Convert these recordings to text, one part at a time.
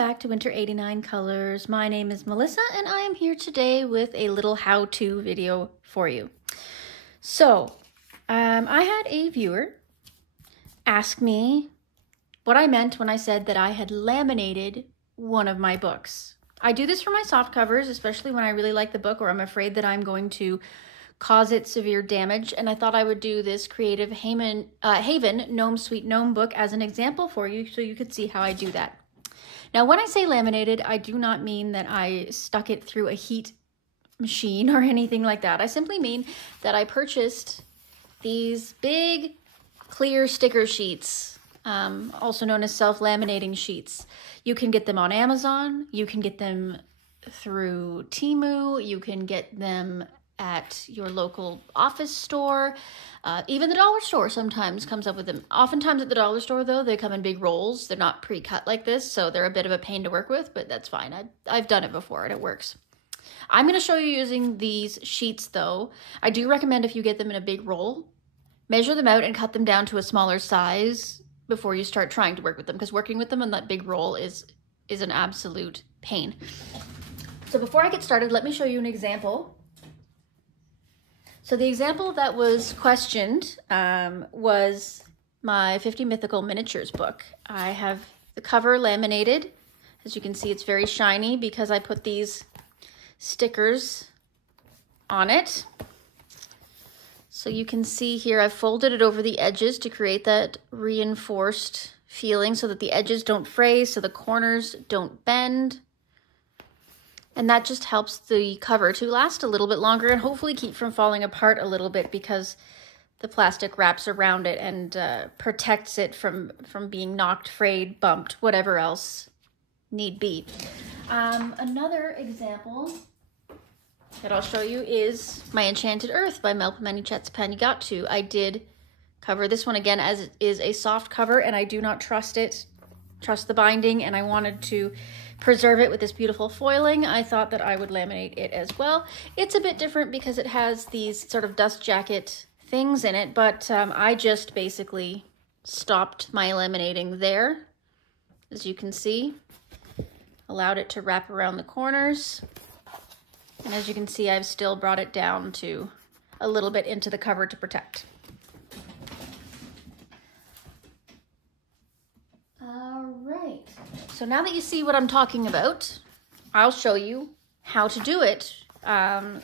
back to Winter 89 Colors. My name is Melissa and I am here today with a little how-to video for you. So, I had a viewer ask me what I meant when I said that I had laminated one of my books. I do this for my soft covers, especially when I really like the book or I'm afraid that I'm going to cause it severe damage, and I thought I would do this Creative Haven Gnome Sweet Gnome book as an example for you so you could see how I do that. Now, when I say laminated, I do not mean that I stuck it through a heat machine or anything like that. I simply mean that I purchased these big clear sticker sheets, also known as self-laminating sheets. You can get them on Amazon, you can get them through Temu, you can get them at your local office store. Even the dollar store sometimes comes up with them. Oftentimes at the dollar store, though, they come in big rolls. They're not pre-cut like this, so they're a bit of a pain to work with, but that's fine. I've done it before and it works. I'm going to show you using these sheets, though. I do recommend if you get them in a big roll, measure them out and cut them down to a smaller size before you start trying to work with them, because working with them on that big roll is an absolute pain. So before I get started, let me show you an example. So the example that was questioned was my 50 Mythical Miniatures book. I have the cover laminated. As you can see, it's very shiny because I put these stickers on it. So you can see here I've folded it over the edges to create that reinforced feeling so that the edges don't fray, so the corners don't bend. And that just helps the cover to last a little bit longer and hopefully keep from falling apart a little bit because the plastic wraps around it and protects it from being knocked, frayed, bumped, whatever else need be. Another example that I'll show you is My Enchanted Earth by Melpomene Chetspanyagatu. I did cover this one again as it is a soft cover and I do not trust the binding, and I wanted to preserve it with this beautiful foiling. I thought that I would laminate it as well. It's a bit different because it has these sort of dust jacket things in it, but I just basically stopped my laminating there. As you can see, allowed it to wrap around the corners. And as you can see, I've still brought it down to a little bit into the cover to protect. Alright, so now that you see what I'm talking about, I'll show you how to do it, at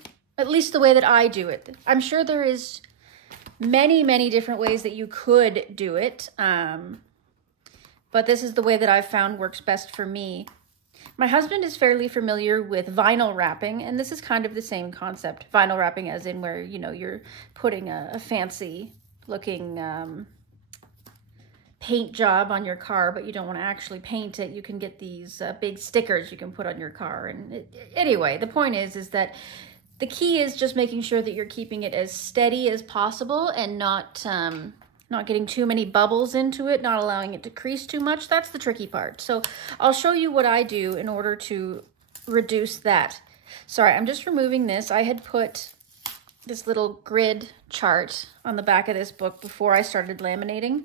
least the way that I do it. I'm sure there is many different ways that you could do it, but this is the way that I've found works best for me. My husband is fairly familiar with vinyl wrapping, and this is kind of the same concept. Vinyl wrapping as in where, you know, you're putting a fancy looking paint job on your car, but you don't want to actually paint it. You can get these big stickers you can put on your car. And anyway, the point is that the key is just making sure that you're keeping it as steady as possible and not getting too many bubbles into it, not allowing it to crease too much. That's the tricky part. So I'll show you what I do in order to reduce that. Sorry, I'm just removing this. I had put this little grid chart on the back of this book before I started laminating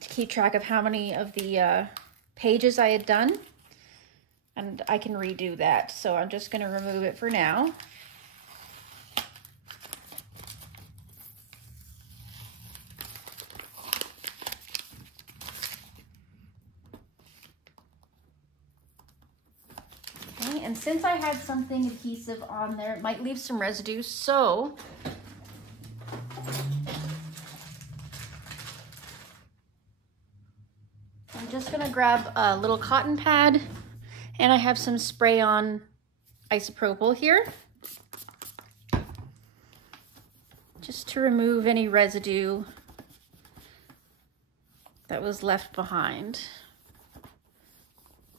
to keep track of how many of the pages I had done, and I can redo that. So I'm just going to remove it for now. Okay, and since I had something adhesive on there, it might leave some residue, so I'm just gonna grab a little cotton pad, and I have some spray-on isopropyl here, just to remove any residue that was left behind.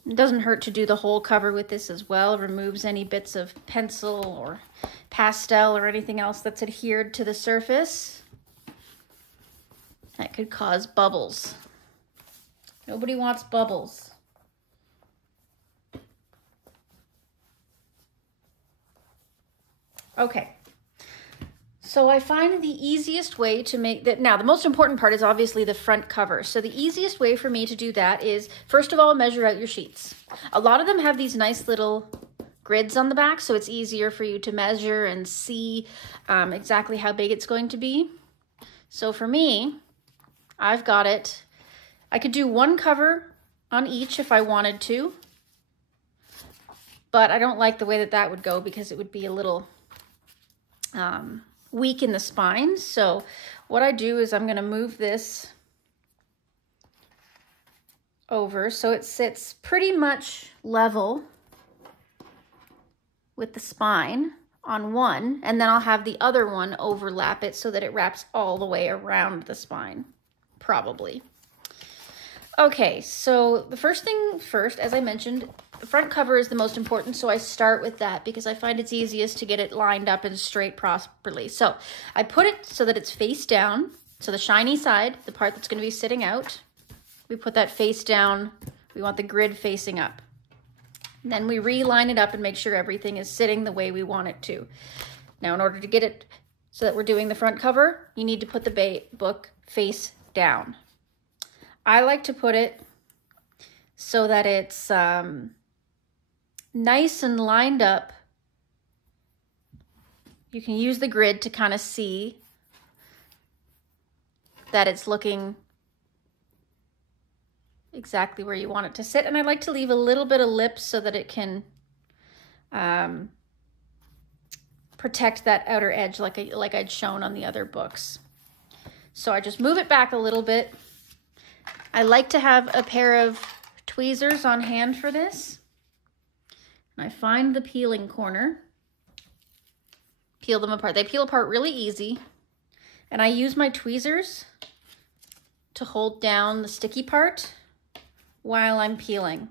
It doesn't hurt to do the whole cover with this as well. It removes any bits of pencil or pastel or anything else that's adhered to the surface that could cause bubbles. Nobody wants bubbles. Okay, So I find the easiest way to make that, now the most important part is obviously the front cover. So the easiest way for me to do that is, first of all, measure out your sheets. A lot of them have these nice little grids on the back, so it's easier for you to measure and see exactly how big it's going to be. So for me, I've got it. I could do one cover on each if I wanted to, but I don't like the way that that would go because it would be a little weak in the spine. So what I do is I'm going to move this over so it sits pretty much level with the spine on one, and then I'll have the other one overlap it so that it wraps all the way around the spine, probably. Okay, so the first thing first, as I mentioned, the front cover is the most important, so I start with that because I find it's easiest to get it lined up and straight properly. So I put it so that it's face down, so the shiny side, the part that's going to be sitting out, we put that face down. We want the grid facing up. And then we reline it up and make sure everything is sitting the way we want it to. Now, in order to get it so that we're doing the front cover, you need to put the book face down. I like to put it so that it's nice and lined up. You can use the grid to kind of see that it's looking exactly where you want it to sit. And I like to leave a little bit of lip so that it can protect that outer edge like I'd shown on the other books. So I just move it back a little bit. I like to have a pair of tweezers on hand for this. And I find the peeling corner, peel them apart. They peel apart really easy. And I use my tweezers to hold down the sticky part while I'm peeling.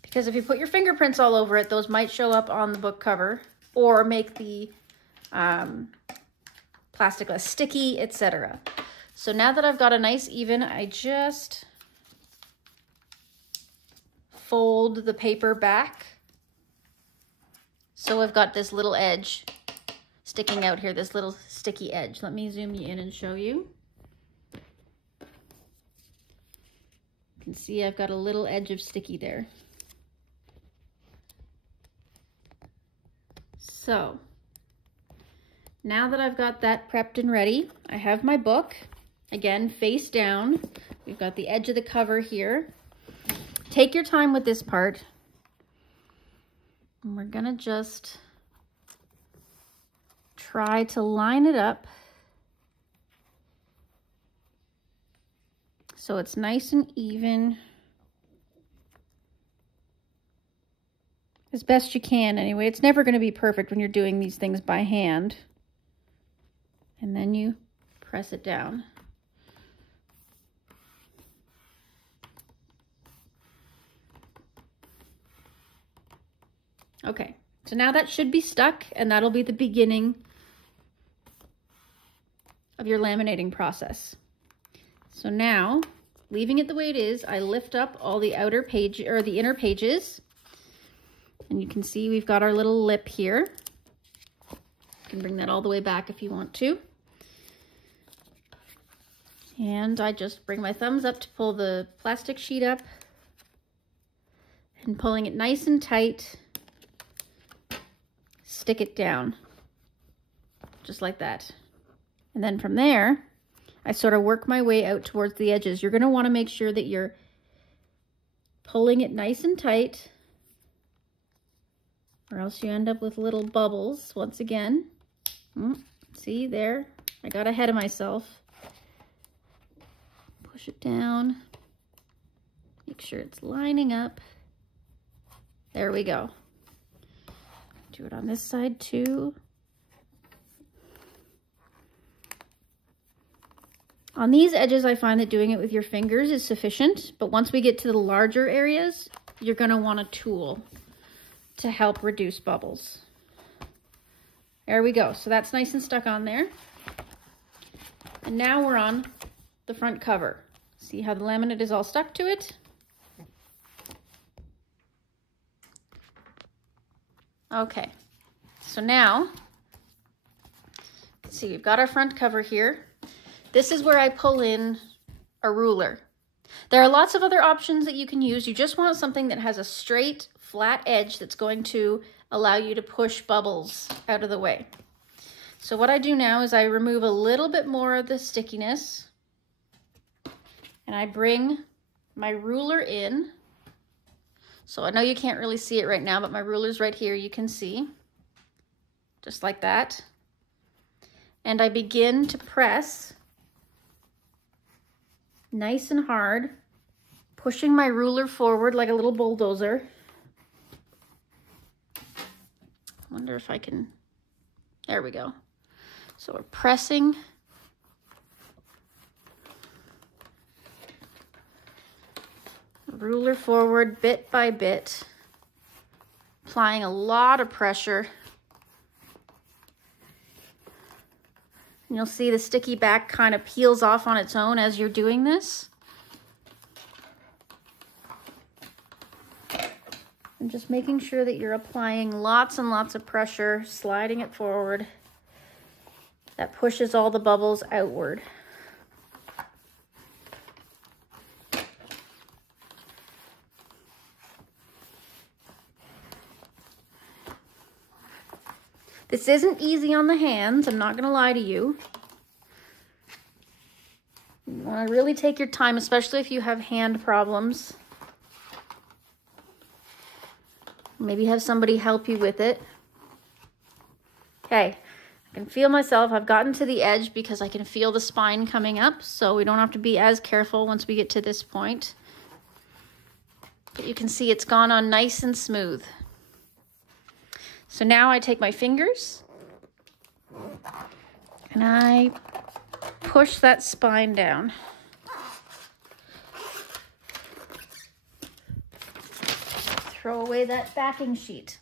Because if you put your fingerprints all over it, those might show up on the book cover or make the plastic less sticky, etc. So now that I've got a nice even, I just fold the paper back. So I've got this little edge sticking out here, this little sticky edge. Let me zoom you in and show you. You can see I've got a little edge of sticky there. So now that I've got that prepped and ready, I have my book. Again, face down. We've got the edge of the cover here. Take your time with this part. And we're gonna just try to line it up so it's nice and even. As best you can anyway. It's never gonna be perfect when you're doing these things by hand. And then you press it down. Okay, so now that should be stuck, and that'll be the beginning of your laminating process. So now, leaving it the way it is, I lift up all the outer page or the inner pages, and you can see we've got our little lip here. You can bring that all the way back if you want to. And I just bring my thumbs up to pull the plastic sheet up and pulling it nice and tight, stick it down just like that. And then from there, I sort of work my way out towards the edges. You're going to want to make sure that you're pulling it nice and tight, or else you end up with little bubbles once again. See there? I got ahead of myself. Push it down. Make sure it's lining up. There we go. Do it on this side too. On these edges, I find that doing it with your fingers is sufficient, but once we get to the larger areas, you're going to want a tool to help reduce bubbles. There we go. So that's nice and stuck on there. And now we're on the front cover. See how the laminate is all stuck to it? Okay, so now see, we've got our front cover here. This is where I pull in a ruler. There are lots of other options that you can use. You just want something that has a straight, flat edge that's going to allow you to push bubbles out of the way. So what I do now is I remove a little bit more of the stickiness and I bring my ruler in. So I know you can't really see it right now, but my ruler's right here, you can see. Just like that. And I begin to press nice and hard, pushing my ruler forward like a little bulldozer. I wonder if I can, there we go. So we're pressing. Ruler forward bit by bit, applying a lot of pressure. And you'll see the sticky back kind of peels off on its own as you're doing this. And just making sure that you're applying lots and lots of pressure, sliding it forward. That pushes all the bubbles outward. This isn't easy on the hands, I'm not gonna lie to you. You wanna really take your time, especially if you have hand problems. Maybe have somebody help you with it. Okay, I can feel myself. I've gotten to the edge because I can feel the spine coming up, so we don't have to be as careful once we get to this point. But you can see it's gone on nice and smooth. So now I take my fingers and I push that spine down. Throw away that backing sheet.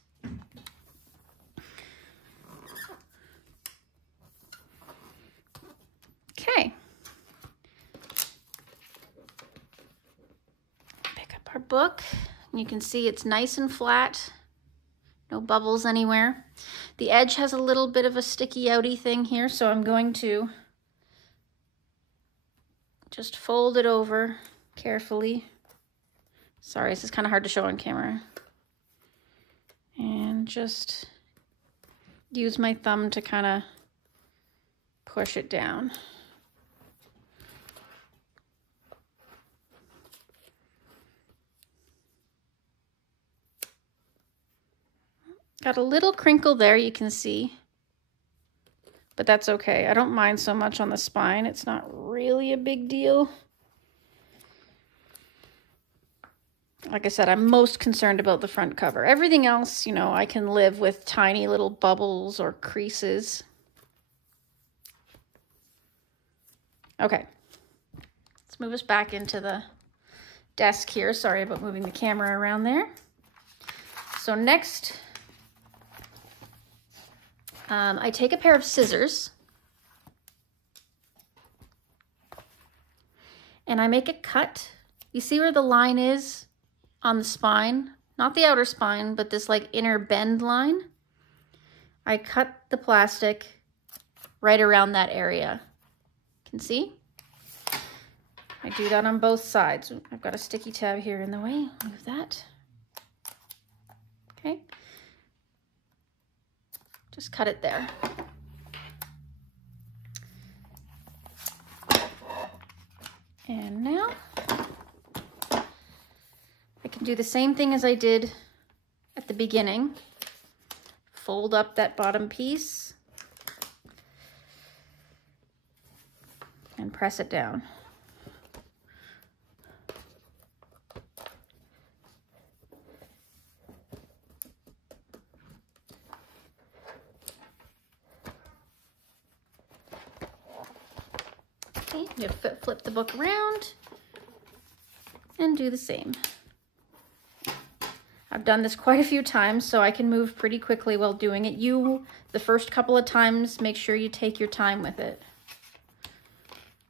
Okay. Pick up our book and you can see it's nice and flat. No bubbles anywhere. The edge has a little bit of a sticky outy thing here, so I'm going to just fold it over carefully. Sorry, this is kind of hard to show on camera. And just use my thumb to kind of push it down. Got a little crinkle there, you can see, but that's okay. I don't mind so much on the spine. It's not really a big deal. Like I said, I'm most concerned about the front cover. Everything else, you know, I can live with tiny little bubbles or creases. Okay, let's move us back into the desk here. Sorry about moving the camera around there. So next, I take a pair of scissors and I make a cut. You see where the line is on the spine? Not the outer spine, but this like inner bend line. I cut the plastic right around that area. You can see? I do that on both sides. I've got a sticky tab here in the way. Move that. Okay. Just cut it there. And now I can do the same thing as I did at the beginning. Fold up that bottom piece and press it down. You flip the book around and do the same. I've done this quite a few times, so I can move pretty quickly while doing it. The first couple of times, make sure you take your time with it,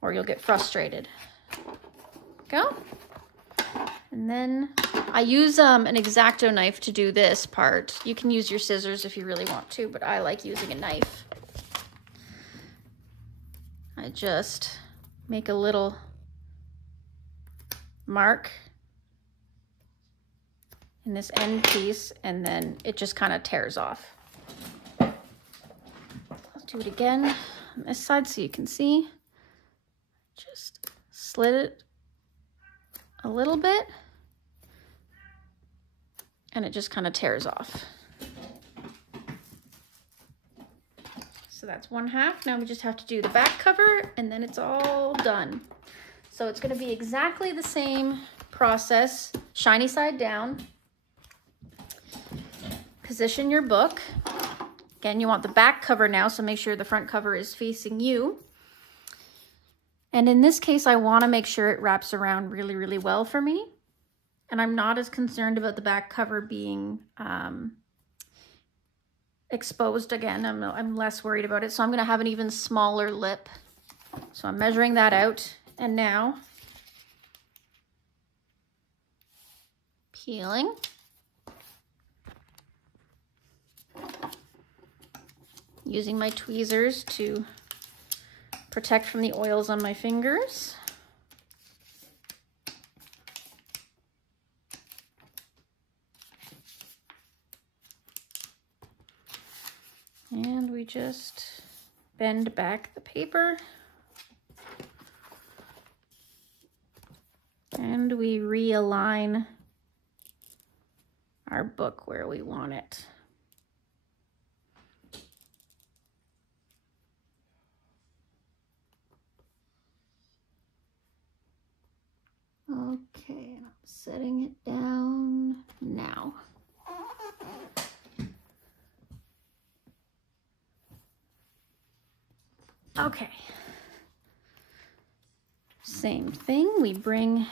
or you'll get frustrated. Go. And then I use an X-Acto knife to do this part. You can use your scissors if you really want to, but I like using a knife. I just make a little mark in this end piece, and then it just kind of tears off. I'll do it again on this side so you can see. Just slit it a little bit, and it just kind of tears off. So that's one half. Now we just have to do the back cover, and then it's all done. So it's going to be exactly the same process. Shiny side down. Position your book. Again, you want the back cover now, so make sure the front cover is facing you. And in this case, I want to make sure it wraps around really, really well for me. And I'm not as concerned about the back cover being exposed again. I'm less worried about it. So I'm going to have an even smaller lip. So I'm measuring that out. And now, peeling. Using my tweezers to protect from the oils on my fingers. And we just bend back the paper. And we realign our book where we want it. Okay, I'm setting it down now. Okay. Same thing, we bring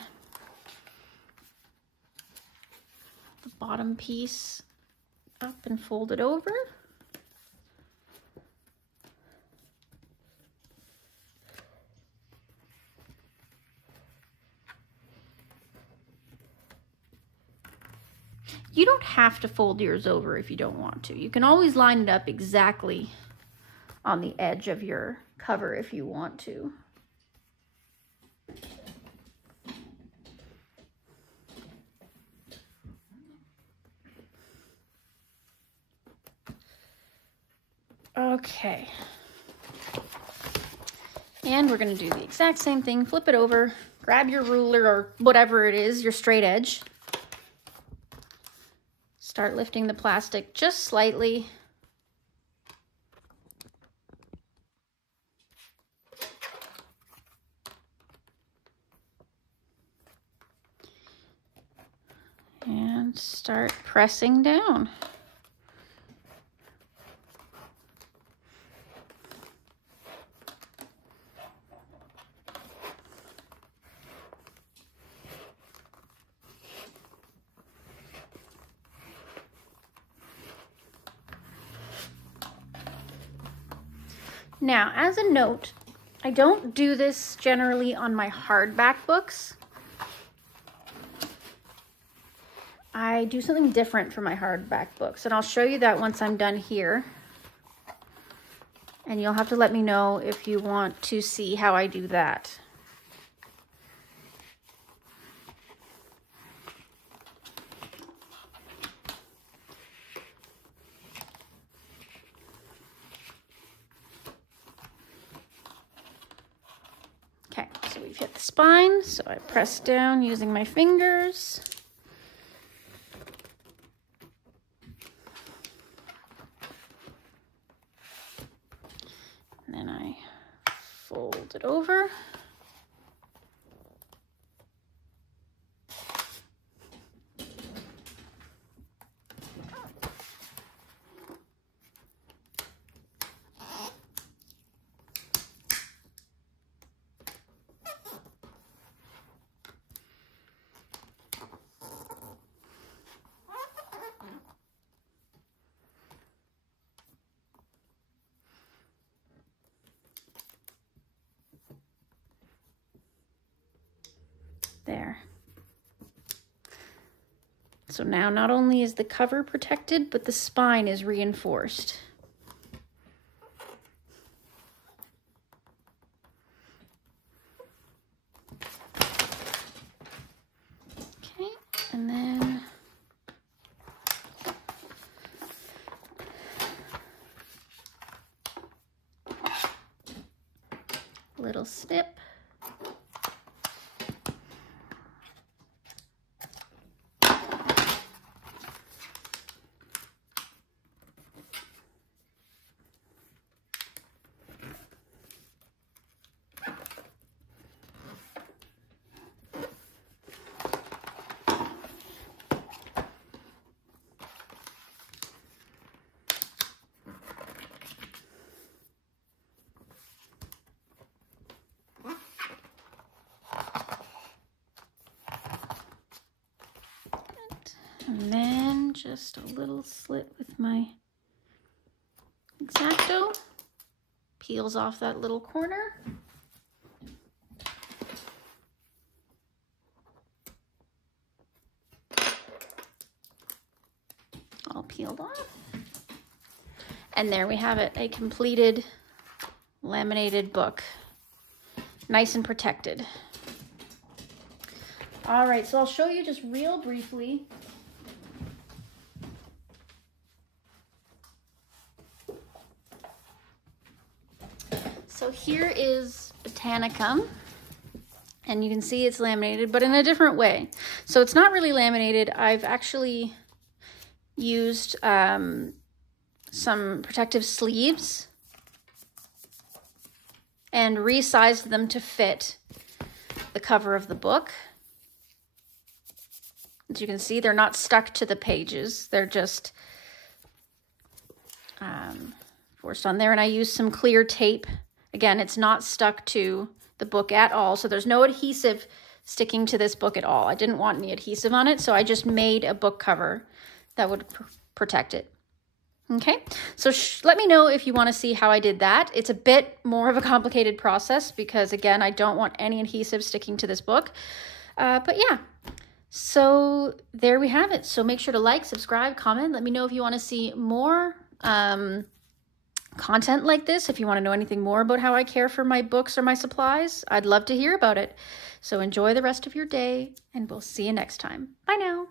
the bottom piece up and fold it over. You don't have to fold yours over if you don't want to. You can always line it up exactly on the edge of your cover if you want to. Okay. And we're going to do the exact same thing. Flip it over, grab your ruler or whatever it is, your straight edge. Start lifting the plastic just slightly. And start pressing down. Now, as a note, I don't do this generally on my hardback books. I do something different for my hardback books, and I'll show you that once I'm done here. And you'll have to let me know if you want to see how I do that. Okay, so we've hit the spine, so I press down using my fingers. And then I fold it over. There. So now not only is the cover protected, but the spine is reinforced. And then little snip. And then just a little slit with my X-Acto. Peels off that little corner. All peeled off. And there we have it, a completed laminated book. Nice and protected. All right, so I'll show you just real briefly. So here is Botanicum, and you can see it's laminated, but in a different way. So it's not really laminated. I've actually used some protective sleeves and resized them to fit the cover of the book. As you can see, they're not stuck to the pages. They're just forced on there, and I used some clear tape. Again, it's not stuck to the book at all, so there's no adhesive sticking to this book at all. I didn't want any adhesive on it, so I just made a book cover that would protect it. Okay, so let me know if you want to see how I did that. It's a bit more of a complicated process because, again, I don't want any adhesive sticking to this book. But yeah, so there we have it. So make sure to like, subscribe, comment. Let me know if you want to see more content like this. If you want to know anything more about how I care for my books or my supplies, I'd love to hear about it. So enjoy the rest of your day, and we'll see you next time. Bye now.